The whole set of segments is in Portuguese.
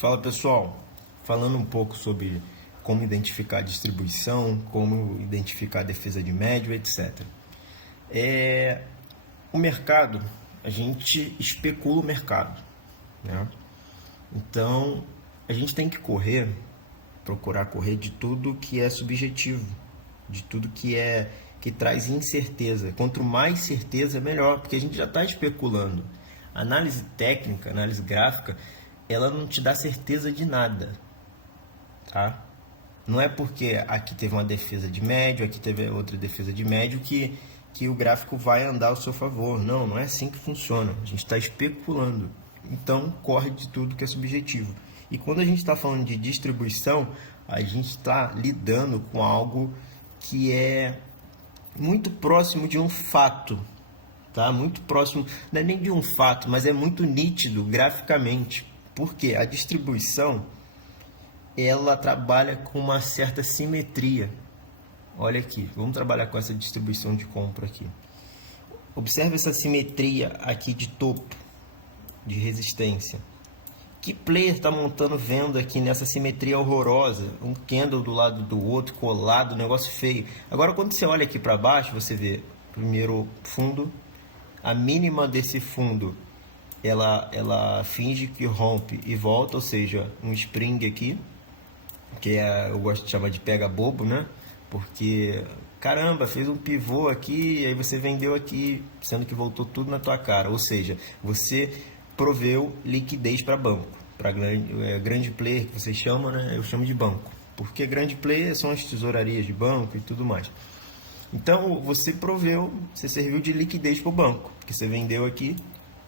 Fala pessoal, falando um pouco sobre como identificar a distribuição, como identificar a defesa de médio, etc. O mercado, a gente especula o mercado, né? Então a gente tem que procurar correr de tudo que é subjetivo, de tudo que traz incerteza. Quanto mais certeza, melhor, porque a gente já está especulando. Análise técnica, análise gráfica, ela não te dá certeza de nada, tá? Não é porque aqui teve uma defesa de médio, aqui teve outra defesa de médio que o gráfico vai andar ao seu favor. Não, não é assim que funciona. A gente está especulando. Então, corre de tudo que é subjetivo. E quando a gente está falando de distribuição, a gente está lidando com algo que é muito próximo de um fato, tá? Muito próximo, não é nem de um fato, mas é muito nítido graficamente. Porque a distribuição, ela trabalha com uma certa simetria. Olha aqui, vamos trabalhar com essa distribuição de compra aqui. Observe essa simetria aqui de topo, de resistência. Que player está montando venda aqui nessa simetria horrorosa? Um candle do lado do outro, colado, negócio feio. Agora, quando você olha aqui para baixo, você vê primeiro fundo, a mínima desse fundo, ela finge que rompe e volta, ou seja, um spring aqui, que eu gosto de chamar de pega bobo, né? Porque, caramba, fez um pivô aqui, aí você vendeu aqui, sendo que voltou tudo na tua cara. Ou seja, você proveu liquidez para banco, para grande player que vocês chamam, né? Eu chamo de banco, porque grande player são as tesourarias de banco e tudo mais. Então, você serviu de liquidez para o banco, porque você vendeu aqui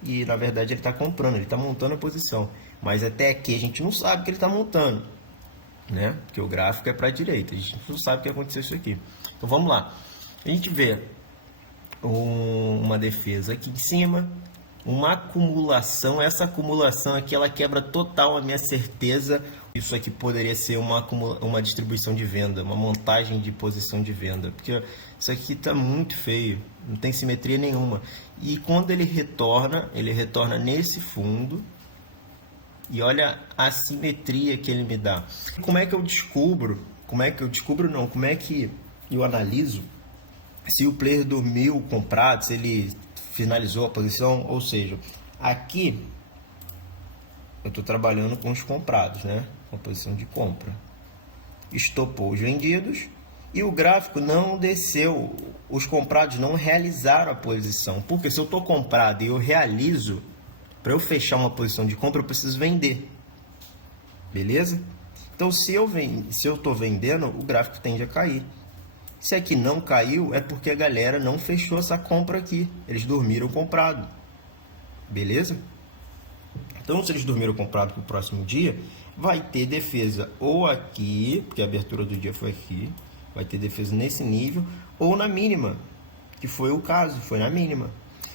e, na verdade, ele está comprando, ele está montando a posição. Mas até aqui a gente não sabe que ele está montando, né? Porque o gráfico é para a direita, a gente não sabe o que aconteceu isso aqui. Então, vamos lá. A gente vê uma defesa aqui em cima, uma acumulação. Essa acumulação aqui, ela quebra total a minha certeza. Isso aqui poderia ser uma distribuição de venda, uma montagem de posição de venda, porque isso aqui está muito feio, não tem simetria nenhuma. E quando ele retorna nesse fundo, e olha a simetria que ele me dá. Como é que eu descubro? Como é que eu analiso se o player dormiu comprado, se ele finalizou a posição? Ou seja, aqui eu estou trabalhando com os comprados, né? Com a posição de compra. Estopou os vendidos e o gráfico não desceu. Os comprados não realizaram a posição. Porque se eu estou comprado e eu realizo, para eu fechar uma posição de compra, eu preciso vender. Beleza? Então, se eu estou vendendo, o gráfico tende a cair. Se aqui não caiu, é porque a galera não fechou essa compra aqui. Eles dormiram comprado. Beleza? Então, se eles dormiram comprado para o próximo dia, vai ter defesa ou aqui, porque a abertura do dia foi aqui, vai ter defesa nesse nível, ou na mínima, que foi o caso, foi na mínima.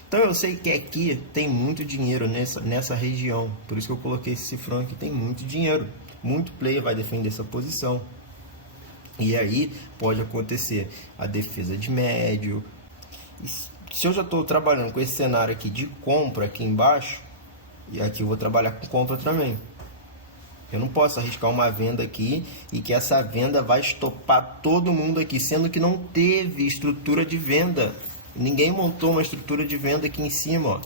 Então, eu sei que aqui tem muito dinheiro nessa região, por isso que eu coloquei esse cifrão aqui, tem muito dinheiro. Muito player vai defender essa posição. E aí pode acontecer a defesa de médio. E se eu já estou trabalhando com esse cenário aqui de compra aqui embaixo, e aqui eu vou trabalhar com compra também. Eu não posso arriscar uma venda aqui e que essa venda vai estopar todo mundo aqui, sendo que não teve estrutura de venda. Ninguém montou uma estrutura de venda aqui em cima, ó.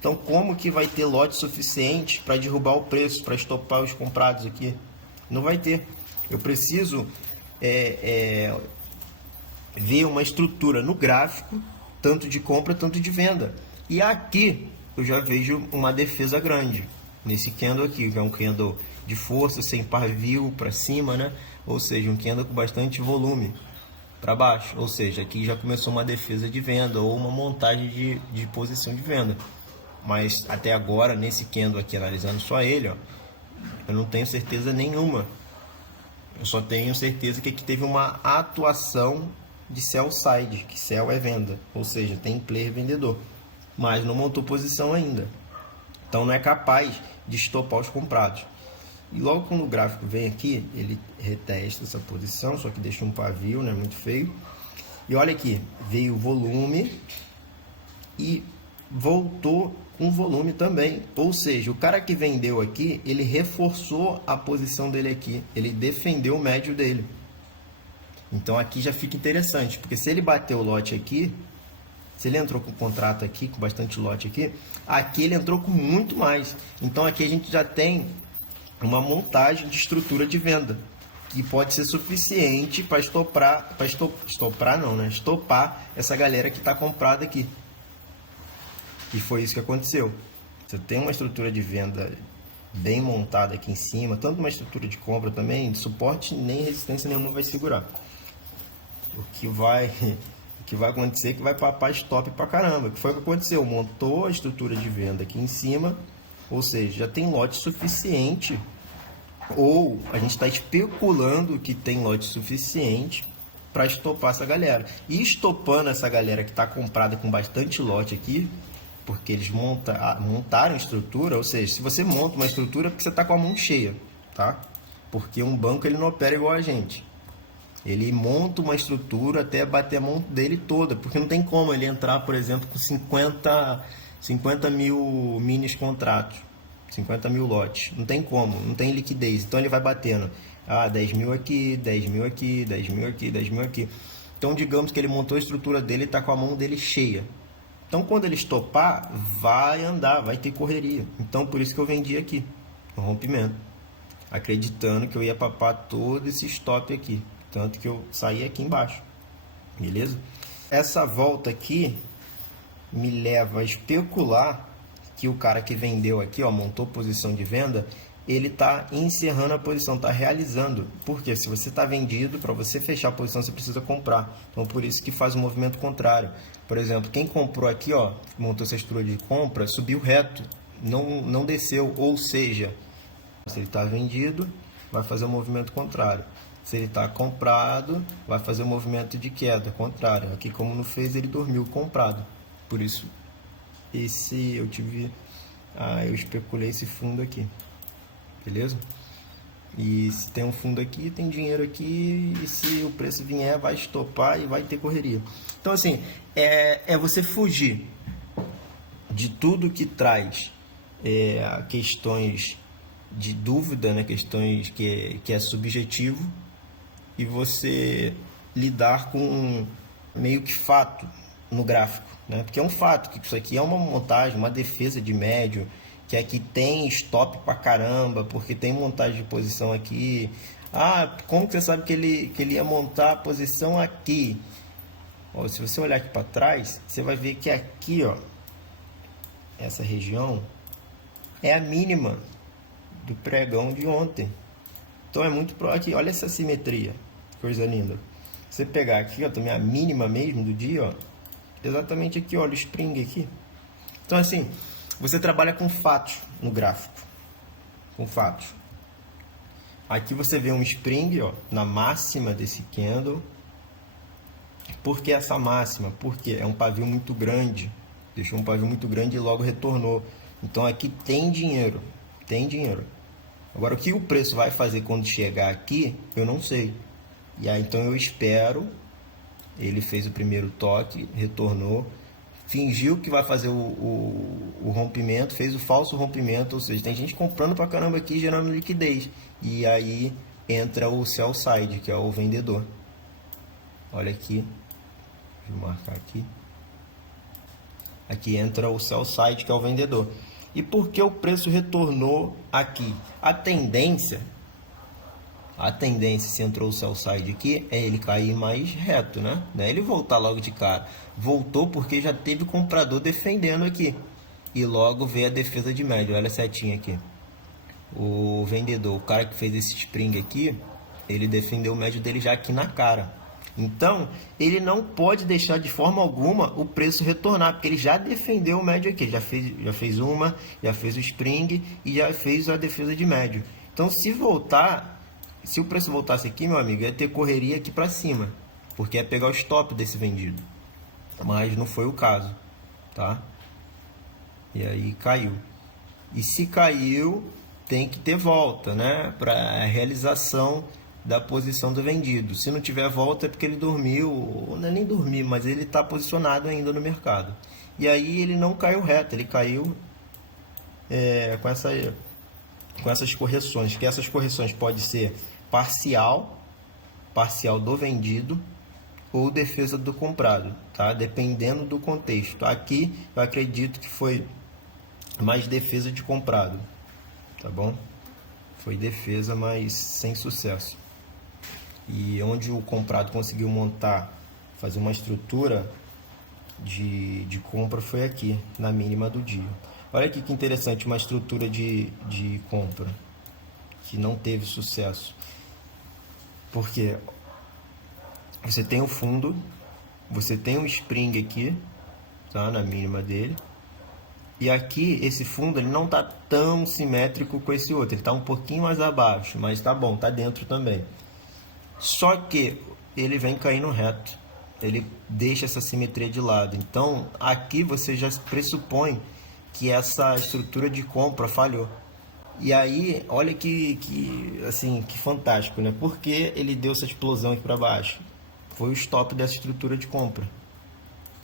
Então, como que vai ter lote suficiente para derrubar o preço, para estopar os comprados aqui? Não vai ter. Eu preciso ver uma estrutura no gráfico, tanto de compra, tanto de venda. E aqui eu já vejo uma defesa grande, nesse candle aqui, que é um candle de força, sem pavio para cima, né? Ou seja, um candle com bastante volume para baixo, ou seja, aqui já começou uma defesa de venda ou uma montagem de posição de venda. Mas até agora, nesse candle aqui, analisando só ele, ó, eu não tenho certeza nenhuma. Eu só tenho certeza que aqui teve uma atuação de sell side, que sell é venda, ou seja, tem player vendedor, mas não montou posição ainda. Então não é capaz de estopar os comprados. E logo quando o gráfico vem aqui, ele retesta essa posição, só que deixa um pavio, né, muito feio. E olha aqui, veio o volume e voltou com volume também. Ou seja, o cara que vendeu aqui, ele reforçou a posição dele aqui, ele defendeu o médio dele. Então aqui já fica interessante, porque se ele bater o lote aqui, se ele entrou com contrato aqui, com bastante lote aqui, aqui ele entrou com muito mais. Então aqui a gente já tem uma montagem de estrutura de venda, que pode ser suficiente para estopar essa galera que está comprada aqui. E foi isso que aconteceu. Você tem uma estrutura de venda bem montada aqui em cima, tanto uma estrutura de compra também, de suporte, nem resistência nenhuma vai segurar. O que vai acontecer é que vai papar stop pra caramba. Que foi o que aconteceu? Montou a estrutura de venda aqui em cima, ou seja, já tem lote suficiente, ou a gente está especulando que tem lote suficiente para estopar essa galera. E estopando essa galera que está comprada com bastante lote aqui, porque eles montaram estrutura, ou seja, se você monta uma estrutura é porque você está com a mão cheia, tá? Porque um banco ele não opera igual a gente. Ele monta uma estrutura até bater a mão dele toda, porque não tem como ele entrar, por exemplo, com 50 mil minis contratos, 50 mil lotes. Não tem como, não tem liquidez. Então ele vai batendo, 10 mil aqui, 10 mil aqui, 10 mil aqui, 10 mil aqui. Então digamos que ele montou a estrutura dele e está com a mão dele cheia. Então quando ele estopar, vai andar, vai ter correria. Então por isso que eu vendi aqui, no rompimento, acreditando que eu ia papar todo esse stop aqui. Tanto que eu saí aqui embaixo, beleza? Essa volta aqui me leva a especular que o cara que vendeu aqui, ó, montou posição de venda, ele está encerrando a posição, está realizando. Porque se você está vendido, para você fechar a posição, você precisa comprar. Então, por isso que faz o movimento contrário. Por exemplo, quem comprou aqui, ó, montou essa estrutura de compra, subiu reto, não desceu. Ou seja, se ele está vendido, vai fazer o movimento contrário. Se ele está comprado, vai fazer o movimento de queda contrário. Aqui, como não fez, ele dormiu comprado. Por isso, eu especulei esse fundo aqui. Beleza? E se tem um fundo aqui, tem dinheiro aqui, e se o preço vier, vai estopar e vai ter correria. Então, assim, é você fugir de tudo que traz questões de dúvida, né? Questões que é subjetivo, e você lidar com meio que fato no gráfico, né? Porque é um fato que isso aqui é uma montagem, uma defesa de médio, que aqui tem stop pra caramba, porque tem montagem de posição aqui. Como que você sabe que ele ia montar a posição aqui? Ó, se você olhar aqui para trás, você vai ver que aqui, ó, essa região é a mínima do pregão de ontem. Então é muito aqui, olha essa simetria, coisa linda. Você pegar aqui, ó, também a mínima mesmo do dia, ó, exatamente aqui, olha o spring aqui. Então assim, você trabalha com fatos no gráfico, com fatos. Aqui você vê um spring, ó, na máxima desse candle. Por que essa máxima? Porque é um pavio muito grande, deixou um pavio muito grande e logo retornou. Então aqui tem dinheiro, tem dinheiro. Agora, o que o preço vai fazer quando chegar aqui, eu não sei. E aí, então, eu espero. Ele fez o primeiro toque, retornou, fingiu que vai fazer o rompimento, fez o falso rompimento, ou seja, tem gente comprando pra caramba aqui, gerando liquidez. E aí, entra o sell side, que é o vendedor. Olha aqui, deixa eu marcar aqui. Aqui entra o sell side, que é o vendedor. E por que o preço retornou aqui? A tendência, se entrou o sell side aqui, é ele cair mais reto, né? Não é ele voltar logo de cara. Voltou porque já teve comprador defendendo aqui. E logo veio a defesa de médio. Olha a setinha aqui. O vendedor, o cara que fez esse spring aqui, ele defendeu o médio dele já aqui na cara. Então, ele não pode deixar de forma alguma o preço retornar, porque ele já defendeu o médio aqui, já fez o spring e já fez a defesa de médio. Então, se o preço voltasse aqui, meu amigo, ia ter correria aqui para cima, porque ia pegar o stop desse vendido. Mas não foi o caso, tá? E aí caiu. E se caiu, tem que ter volta, né? Para a realização da posição do vendido. Se não tiver volta é porque ele dormiu, ou não é nem dormir, mas ele está posicionado ainda no mercado. e aí ele não caiu reto, ele caiu com essas correções, que essas correções pode ser parcial do vendido ou defesa do comprado, tá? Dependendo do contexto. Aqui eu acredito que foi mais defesa de comprado, tá bom? Foi defesa, mas sem sucesso. E onde o comprado conseguiu montar, fazer uma estrutura de compra foi aqui, na mínima do dia. Olha aqui que interessante, uma estrutura de compra que não teve sucesso. Porque você tem o fundo, você tem um spring aqui, tá, na mínima dele. E aqui, esse fundo, ele não está tão simétrico com esse outro. Ele está um pouquinho mais abaixo, mas tá bom, tá dentro também. Só que ele vem caindo reto. Ele deixa essa simetria de lado. Então, aqui você já pressupõe que essa estrutura de compra falhou. E aí, olha que fantástico, né? Porque ele deu essa explosão aqui para baixo. Foi o stop dessa estrutura de compra.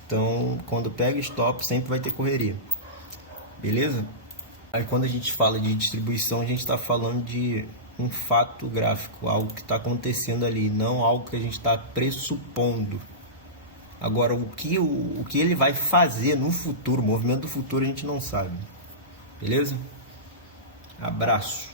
Então, quando pega stop, sempre vai ter correria. Beleza? Aí, quando a gente fala de distribuição, a gente está falando de um fato gráfico, algo que está acontecendo ali, não algo que a gente está pressupondo. Agora, o que ele vai fazer no futuro, o movimento do futuro, a gente não sabe. Beleza? Abraço.